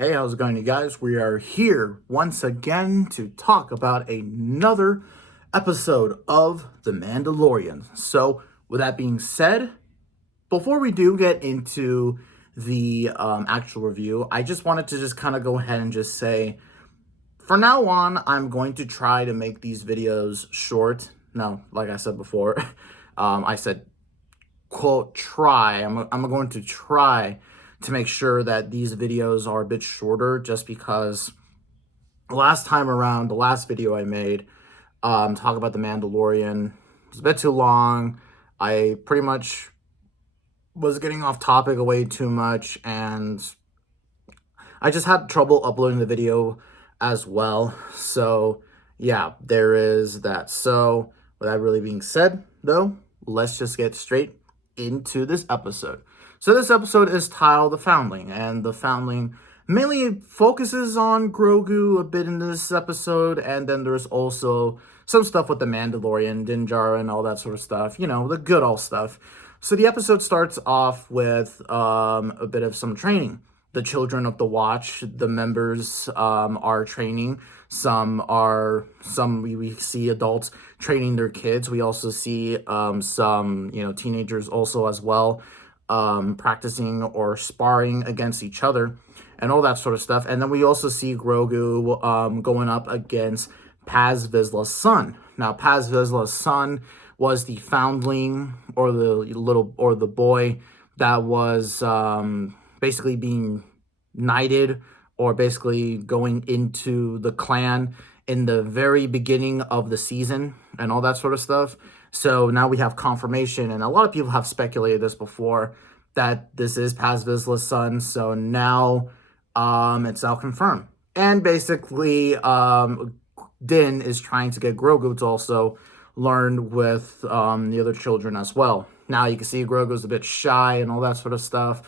Hey, how's it going, you guys? We are here once again to talk about another episode of The Mandalorian. So, with that being said, before we do get into the actual review, I just wanted to just kind of go ahead and just say, for now on, I'm going to try to make these videos short. No, like I said before, I said quote try. I'm going to try to make sure that these videos are a bit shorter, just because last time around, the last video I made, talk about the Mandalorian, was a bit too long. I pretty much was getting off topic way too much, and I just had trouble uploading the video as well. So yeah, there is that. So with that really being said, though, let's just get straight into this episode. So this episode is titled The Foundling, and The Foundling mainly focuses on Grogu a bit in this episode, and then there's also some stuff with the Mandalorian, Din Djarin, and all that sort of stuff, you know, the good old stuff. So the episode starts off with a bit of some training. The children of the Watch, the members are training. We see adults training their kids. We also see some, teenagers also as well, practicing or sparring against each other and all that sort of stuff. And then we also see Grogu going up against Paz Vizsla's son. Now, Paz Vizsla's son was the foundling, or the boy that was basically being knighted, or basically going into the clan in the very beginning of the season and all that sort of stuff. So now we have confirmation, and a lot of people have speculated this before, that this is Paz Vizsla's son. So now it's now confirmed. And basically Din is trying to get Grogu to also learn with the other children as well. Now you can see Grogu's a bit shy and all that sort of stuff,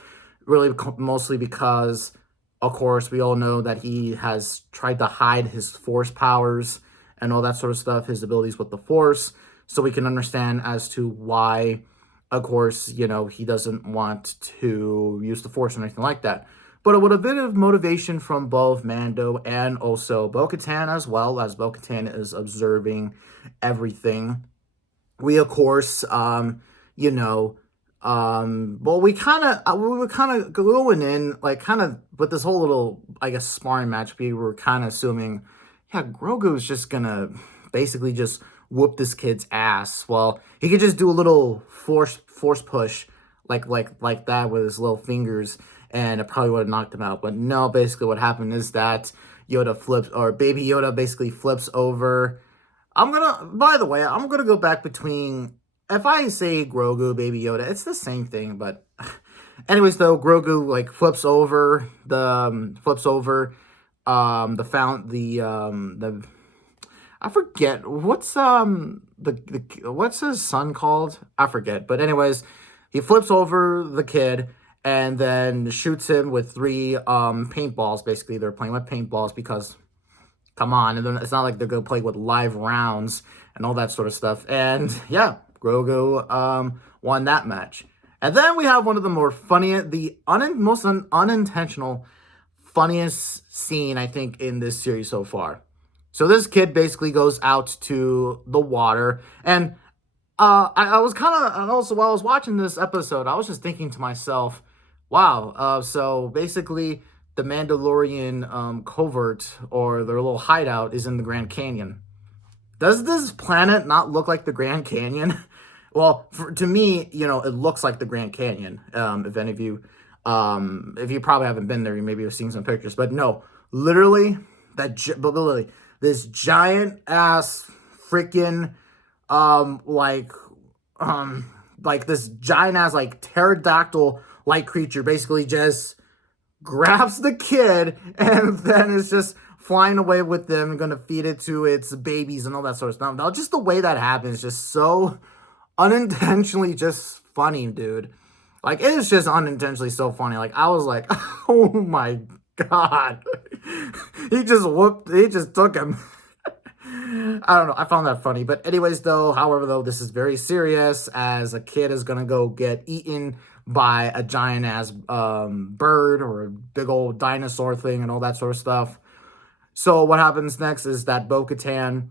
really mostly because, of course, we all know that he has tried to hide his Force powers and all that sort of stuff, his abilities with the Force, so we can understand as to why, of course, he doesn't want to use the Force or anything like that. But with a bit of motivation from both Mando and also Bo-Katan, as well as Bo-Katan is observing everything. We, of course, well, we were kind of going in, like, kind of with this whole little, I guess, sparring match. We were kind of assuming, yeah, Grogu's just gonna basically just whoop this kid's ass. Well, he could just do a little force push, like that with his little fingers, and it probably would have knocked him out. But no, basically what happened is that Baby Yoda basically flips over. By the way, I'm gonna go back between, if I say Grogu, Baby Yoda, it's the same thing, but anyways, though, Grogu flips over the I forget what's what's his son called? I forget. But anyways, he flips over the kid and then shoots him with three paintballs. Basically, they're playing with paintballs because, come on, and it's not like they're gonna play with live rounds and all that sort of stuff. And yeah, Grogu won that match. And then we have one of the more most unintentional, funniest scene, I think, in this series so far. So this kid basically goes out to the water, and I was kind of, and also while I was watching this episode, I was just thinking to myself, wow, so basically the Mandalorian covert, or their little hideout, is in the Grand Canyon. Does this planet not look like the Grand Canyon? Well, to me, it looks like the Grand Canyon. If any of you, if you probably haven't been there, you maybe have seen some pictures. But no, literally, this giant ass freaking, this giant ass pterodactyl like creature basically just grabs the kid, and then is just flying away with them and gonna feed it to its babies and all that sort of stuff. Now, just the way that happens, just so unintentionally just funny, dude. It is just unintentionally so funny. I was like, oh my god. He just took him. I don't know. I found that funny. But anyways, however, this is very serious, as a kid is going to go get eaten by a giant ass bird or a big old dinosaur thing and all that sort of stuff. So what happens next is that Bo-Katan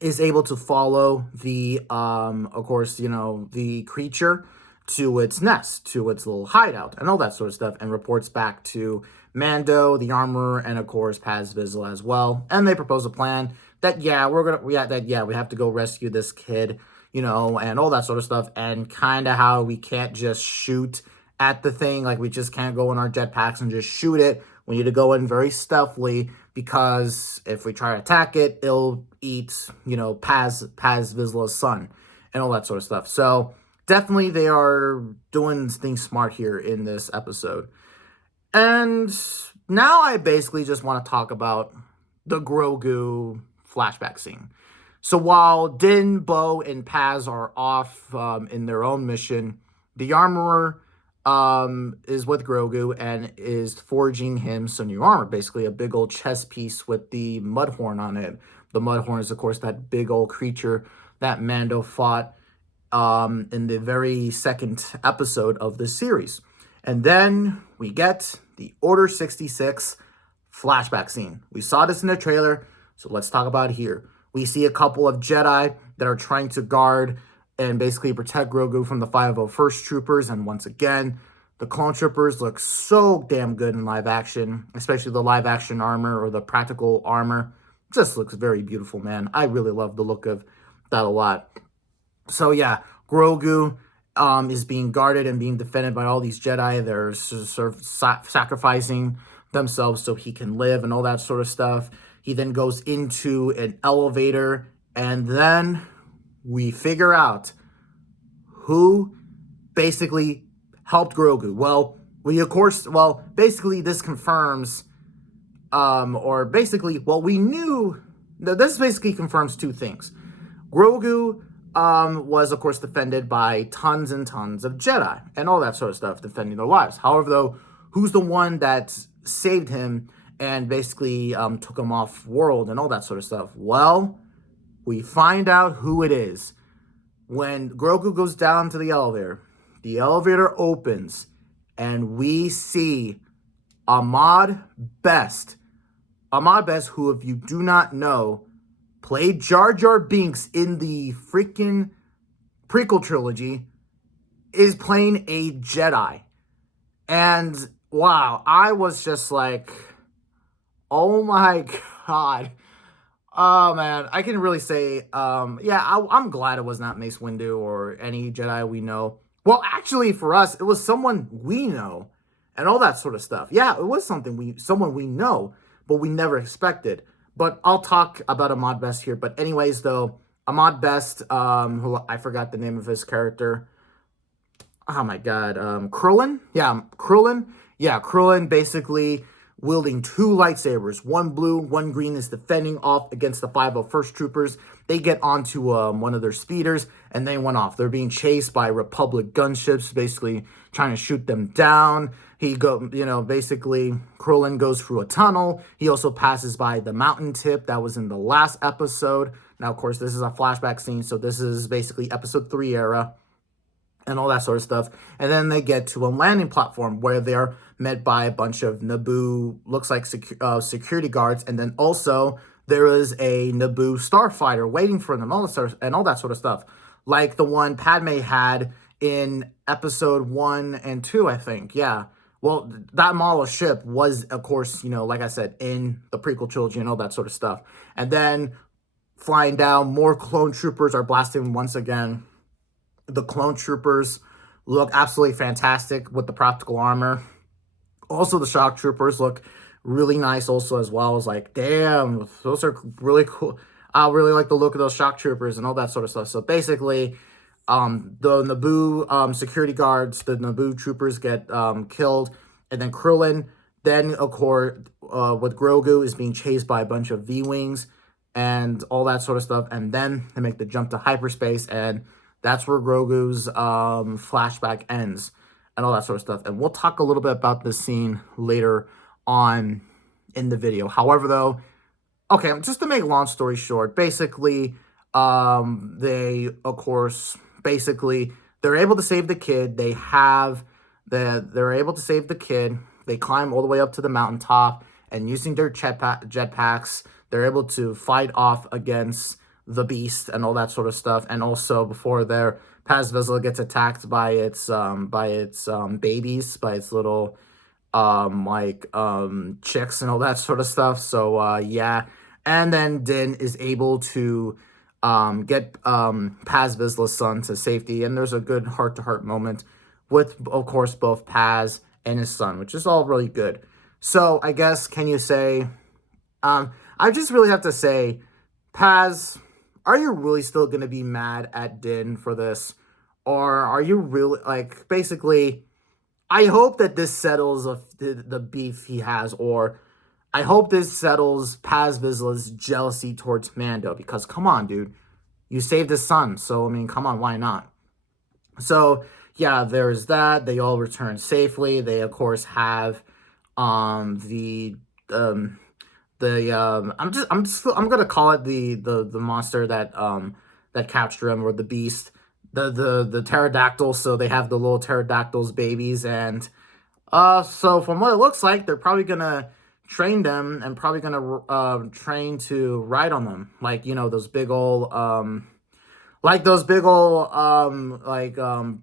is able to follow the of course, the creature to its nest, to its little hideout, and all that sort of stuff, and reports back to Mando, the armorer, and of course Paz Vizsla as well. And they propose a plan that we have to go rescue this kid, and all that sort of stuff, and kind of how we can't just shoot at the thing, like we just can't go in our jetpacks and just shoot it. We need to go in very stealthily, because if we try to attack it, it'll eat, Paz Vizsla's son, and all that sort of stuff. So definitely they are doing things smart here in this episode. And now I basically just want to talk about the Grogu flashback scene. So while Din, Bo, and Paz are off in their own mission, the armorer is with Grogu and is forging him some new armor, basically a big old chest piece with the Mudhorn on it. The Mudhorn is, of course, that big old creature that Mando fought in the very second episode of this series. And then we get the Order 66 flashback scene. We saw this in the trailer, so let's talk about it here. We see a couple of Jedi that are trying to guard and basically protect Grogu from the 501st Troopers. And once again, the clone troopers look so damn good in live action, especially the live action armor or the practical armor. Just looks very beautiful, man. I really love the look of that a lot. So yeah, Grogu is being guarded and being defended by all these Jedi. They're sort of sacrificing themselves so he can live and all that sort of stuff. He then goes into an elevator, and then we figure out who basically helped Grogu. Basically this confirms, we knew, this basically confirms two things. Grogu was, of course, defended by tons and tons of Jedi and all that sort of stuff, defending their lives. However, though, who's the one that saved him and basically took him off world and all that sort of stuff? Well, we find out who it is. When Grogu goes down to the elevator opens, and we see Ahmed Best. Ahmed Best, who, if you do not know, played Jar Jar Binks in the freaking prequel trilogy, is playing a Jedi. And wow, I was just like, oh my God. Oh man, I can really say, I'm glad it was not Mace Windu or any Jedi we know. Well, actually, for us, it was someone we know and all that sort of stuff. Yeah, it was someone we know, but we never expected. But I'll talk about Ahmed Best here. But anyways, though, Ahmed Best, who I forgot the name of his character. Oh my God, Krillin? Yeah, Krillin. Yeah, Krillin basically wielding two lightsabers. One blue, one green, is defending off against the 501st Troopers. They get onto one of their speeders, and they went off. They're being chased by Republic gunships, basically trying to shoot them down. Basically, Krillin goes through a tunnel. He also passes by the mountain tip that was in the last episode. Now, of course, this is a flashback scene, so this is basically episode 3 era and all that sort of stuff. And then they get to a landing platform where they're met by a bunch of Naboo, looks like security guards. And then also there is a Naboo starfighter waiting for them, all that sort of stuff. Like the one Padme had in episode 1 and 2, I think. Yeah. Well, that model ship was, of course, like I said, in the prequel trilogy and all that sort of stuff. And then flying down, more clone troopers are blasting once again. The clone troopers look absolutely fantastic with the practical armor. Also, the shock troopers look really nice also as well. It's like, damn, those are really cool. I really like the look of those shock troopers and all that sort of stuff. So basically, the Naboo security guards, the Naboo troopers get killed. And then Krillin, then, of course, with Grogu, is being chased by a bunch of V-Wings and all that sort of stuff. And then they make the jump to hyperspace, and that's where Grogu's flashback ends and all that sort of stuff. And we'll talk a little bit about this scene later on in the video. However, though, okay, just to make a long story short, basically, they're they're able to save the kid. They're able to save the kid. They climb all the way up to the mountaintop, and using their jetpacks, they're able to fight off against the beast and all that sort of stuff. And also before their Paz Vizsla gets attacked by its babies, by its little chicks and all that sort of stuff. So yeah. And then Din is able to get Paz Vizsla's son to safety, and there's a good heart-to-heart moment with, of course, both Paz and his son, which is all really good. So I guess, can you say, I just really have to say, Paz, are you really still going to be mad at Din for this? Or are you really, like, basically, I hope that this settles the beef he has, or I hope this settles Paz Vizsla's jealousy towards Mando, because come on, dude, you saved his son, so I mean, come on, why not? So yeah, there's that. They all return safely. They of course have the I'm gonna call it the monster that captured him, or the beast, the pterodactyl. So they have the little pterodactyls babies, and so from what it looks like, they're probably gonna train them, and probably gonna train to ride on them, like, you know, those big old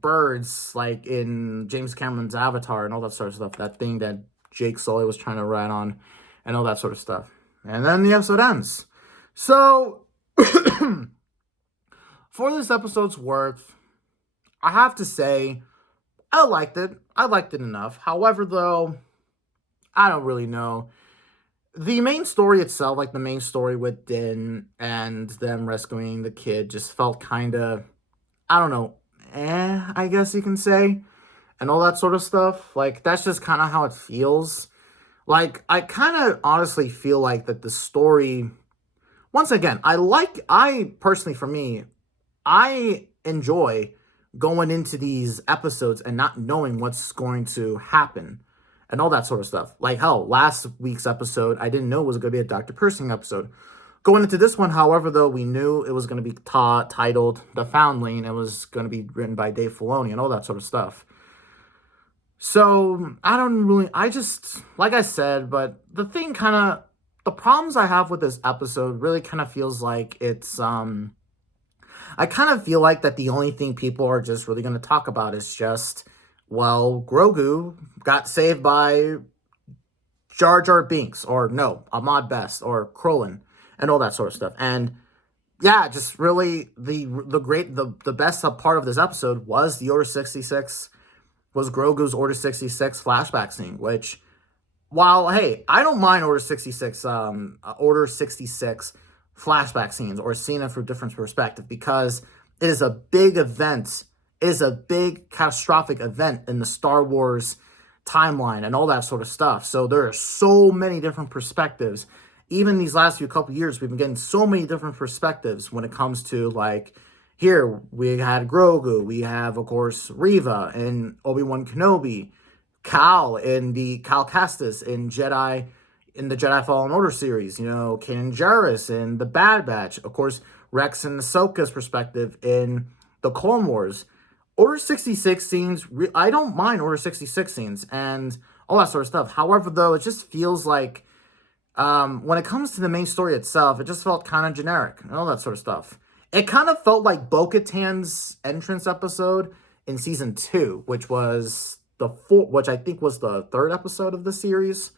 birds, like in James Cameron's Avatar and all that sort of stuff. That thing that Jake Sully was trying to ride on, and all that sort of stuff. And then the episode ends. So for this episode's worth, I have to say I liked it. I liked it enough. However, though, I don't really know. The main story itself, like the main story with Din and them rescuing the kid, just felt kind of, I don't know, I guess you can say, and all that sort of stuff. Like, that's just kind of how it feels. Like, I kind of honestly feel like that the story, once again, I personally, for me, I enjoy going into these episodes and not knowing what's going to happen and all that sort of stuff. Like, hell, last week's episode, I didn't know it was going to be a Dr. Pershing episode. Going into this one, however, though, we knew it was going to be titled The Foundling. It was going to be written by Dave Filoni and all that sort of stuff. So, I just, like I said, but the problems I have with this episode really kind of feels like it's, I kind of feel like that the only thing people are just really going to talk about is just, well, Grogu got saved by Jar Jar Binks, or no, Ahmad Best, or Krillin, and all that sort of stuff. And yeah, just really the best part of this episode was the Order 66, was Grogu's Order 66 flashback scene, which, while, hey, I don't mind Order 66 flashback scenes, or seeing it from a different perspective, because it is a big event. It is a big catastrophic event in the Star Wars timeline and all that sort of stuff. So there are so many different perspectives. Even these last couple years, we've been getting so many different perspectives when it comes to, like, here we had Grogu, we have, of course, Reva and Obi-Wan Kenobi, Cal Kestis in the Jedi Fallen Order series, you know, Kanan Jarrus in the Bad Batch, of course, Rex and Ahsoka's perspective in the Clone Wars. Order 66 scenes, I don't mind Order 66 scenes and all that sort of stuff. However, though, it just feels like when it comes to the main story itself, it just felt kind of generic and all that sort of stuff. It kind of felt like Bo-Katan's entrance episode in season 2, which was which I think was the 3rd episode of the series.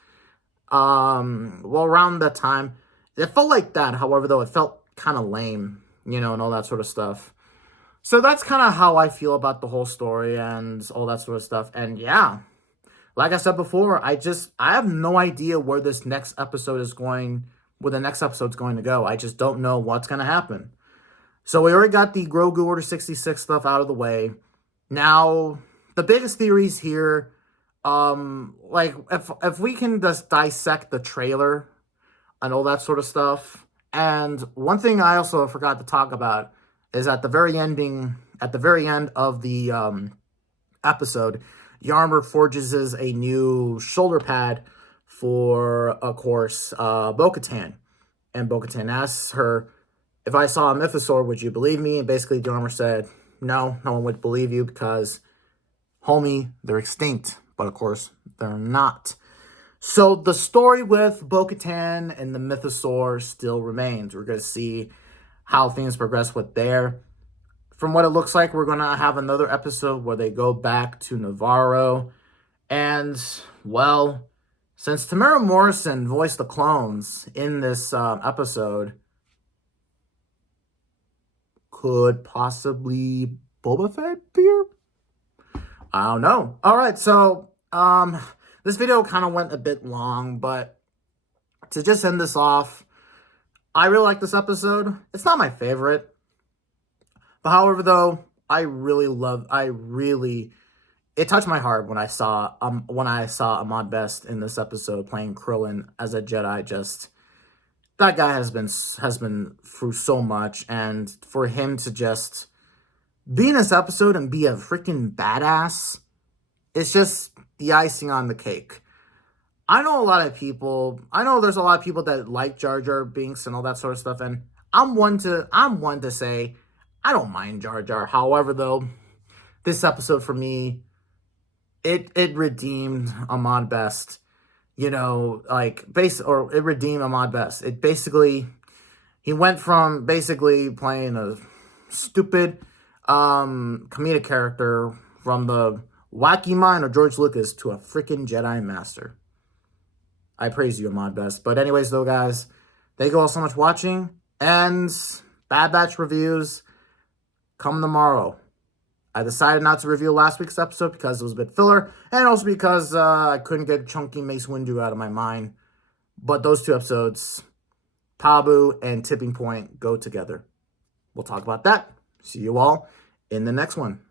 Well, around that time, it felt like that. However, though, it felt kind of lame, you know, and all that sort of stuff. So that's kind of how I feel about the whole story and all that sort of stuff. And yeah, like I said before, I have no idea where the next episode's going to go. I just don't know what's going to happen. So we already got the Grogu Order 66 stuff out of the way. Now, the biggest theories here, like, if we can just dissect the trailer and all that sort of stuff. And one thing I also forgot to talk about is at the very end of the episode, Yarmer forges a new shoulder pad for, of course, Bo-Katan. And Bo-Katan asks her, if I saw a mythosaur, would you believe me? And basically, Yarmer said, no one would believe you because, homie, they're extinct. But of course, they're not. So the story with Bo-Katan and the Mythosaur still remains. We're going to see how things progress with there. From what it looks like, we're going to have another episode where they go back to Navarro. And, well, since Tamara Morrison voiced the clones in this episode, could possibly Boba Fett appear? I don't know. All right, so this video kind of went a bit long, but to just end this off, I really like this episode. It's not my favorite, but however, though, it touched my heart when I saw Ahmad Best in this episode playing Krillin as a Jedi. Just that guy has been through so much, and for him to just be in this episode and be a freaking badass, it's just the icing on the cake. I know there's a lot of people that like Jar Jar Binks and all that sort of stuff, and I'm one to say I don't mind Jar Jar. However, though, this episode for me, it redeemed Ahmad Best. It redeemed Ahmad Best. He went from basically playing a stupid comedic character from the wacky mind of George Lucas to a freaking Jedi Master. I praise you, Ahmad Best. But anyways, though, guys, thank you all so much for watching. And Bad Batch reviews come tomorrow. I decided not to review last week's episode because it was a bit filler, and also because I couldn't get Chunky Mace Windu out of my mind. But those two episodes, Pabu and Tipping Point, go together. We'll talk about that. See you all in the next one.